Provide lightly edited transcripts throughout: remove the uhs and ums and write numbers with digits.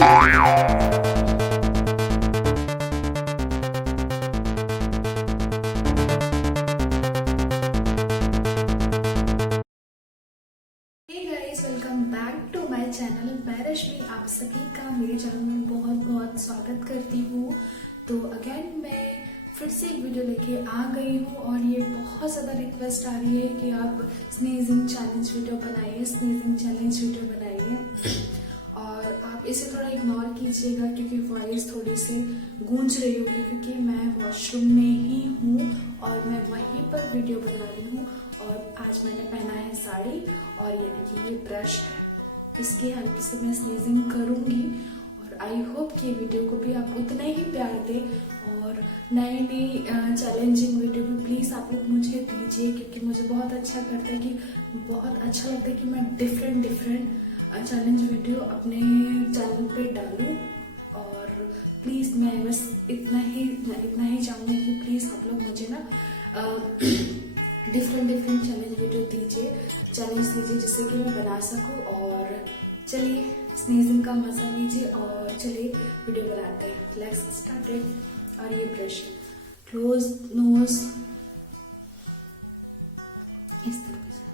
आप सभी का मेरे चैनल में बहुत बहुत स्वागत करती हूँ। तो अगेन मैं फिर से एक वीडियो लेके आ गई हूँ और ये बहुत ज़्यादा रिक्वेस्ट आ रही है कि आप स्नीजिंग चैलेंज वीडियो बनाइए, स्नीजिंग चैलेंज वीडियो बनाइए। और आप इसे थोड़ा इग्नोर कीजिएगा क्योंकि वॉइस थोड़ी सी गूंज रही होगी क्योंकि मैं वॉशरूम में ही हूँ और मैं वहीं पर वीडियो बना रही हूँ। और आज मैंने पहना है साड़ी और ये देखिए ब्रश है, इसकी हेल्प से मैं स्नीजिंग करूँगी। और आई होप कि वीडियो को भी आप उतना ही प्यार दें और नई नई चैलेंजिंग वीडियो भी प्लीज़ आप लोग मुझे दीजिए क्योंकि मुझे बहुत अच्छा लगता है कि मैं डिफरेंट चैलेंज वीडियो अपने चैनल पे डालूँ। और प्लीज़ मैं बस इतना ही चाहूँगी कि प्लीज़ आप लोग मुझे ना डिफरेंट चैलेंज वीडियो चैलेंज दीजिए जिससे कि मैं बना सकूँ। और चलिए स्नीजिंग का मजा लीजिए और चलिए वीडियो बनाते हैं। Let's start it. और ये ब्रश क्लोज नोज इस तरह से।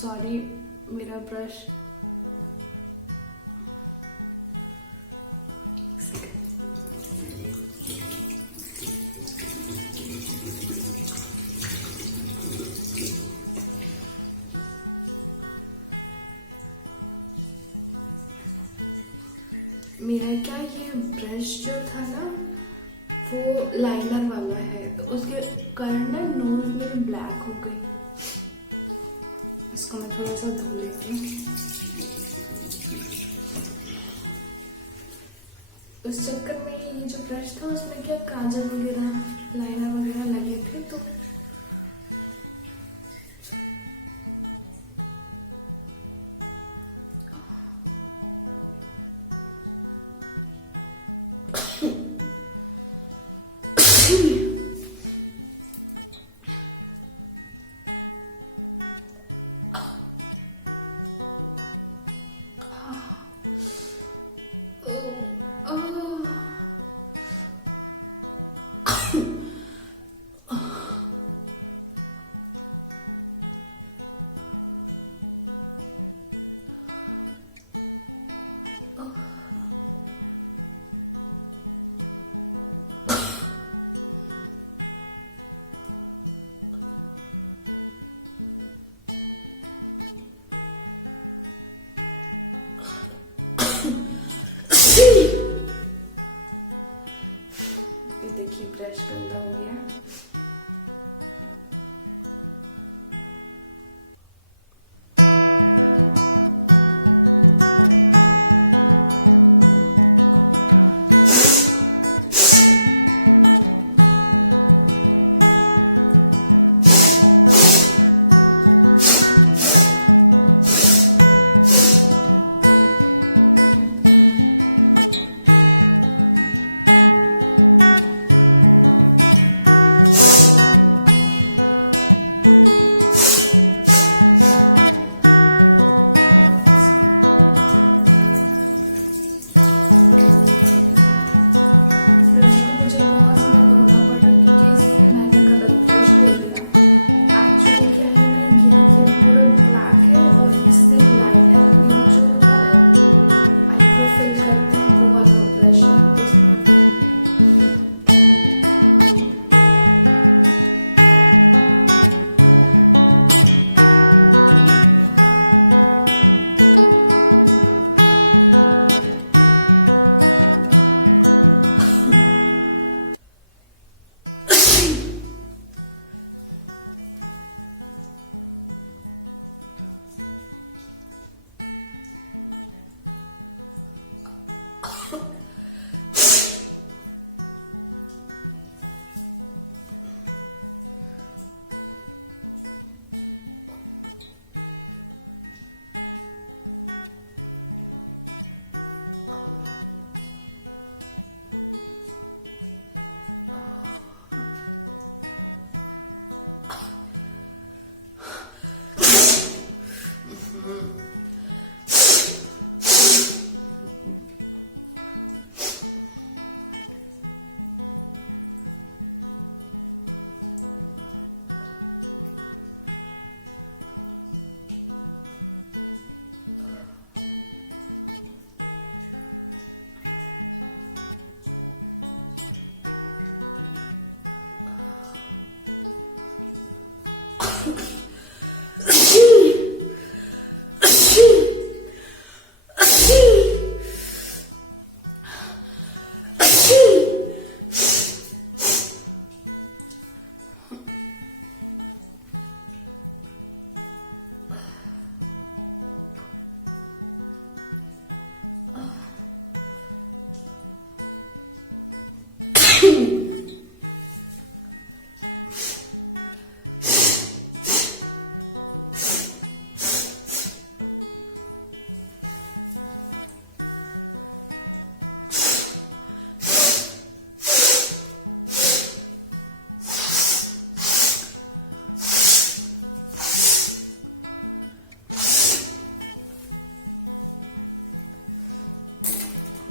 सॉरी मेरा ब्रश मेरा क्या ये ब्रश जो था ना वो लाइनर वाला है तो उसके कारण ना नोज मेरी ब्लैक हो गई। इसको थोड़ा सा धो लेती हूँ। उस चक्कर में ये जो ब्रश था उसमें क्या काजल वगैरह लाइनर वगैरह लगे थे तो देखिए ब्रश गंदा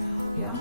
हो गया।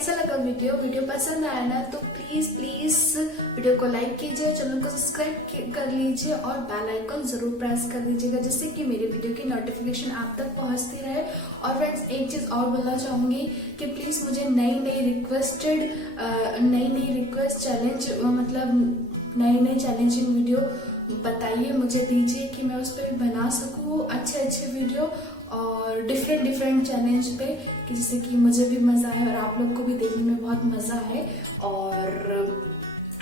कैसा लगा वीडियो पसंद आया ना तो प्लीज वीडियो को लाइक कीजिए, चैनल को सब्सक्राइब कर लीजिए और बेल आइकन जरूर प्रेस कर लीजिएगा, जिससे कि मेरे वीडियो की नोटिफिकेशन आप तक पहुंचती रहे। और फ्रेंड्स एक चीज और बोलना चाहूंगी कि प्लीज मुझे नई रिक्वेस्ट चैलेंज मतलब नई चैलेंजिंग वीडियो बताइए, मुझे दीजिए कि मैं उस पर बना सकूँ अच्छे वीडियो और डिफरेंट चैलेंज पे, कि जिससे कि मुझे भी मजा आए और आप लोग को भी देखने में बहुत मजा आए। और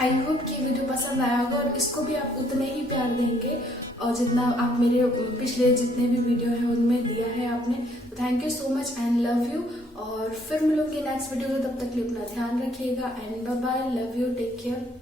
आई होप कि वीडियो पसंद आया होगा और इसको भी आप उतने ही प्यार देंगे और जितना आप मेरे पिछले जितने भी वीडियो है उनमें दिया है आपने। Thank you so much and love you. और फिर मिलूंगी नेक्स्ट वीडियो में, तब तक के लिए अपना ध्यान रखिएगा and bye bye, love you, take care.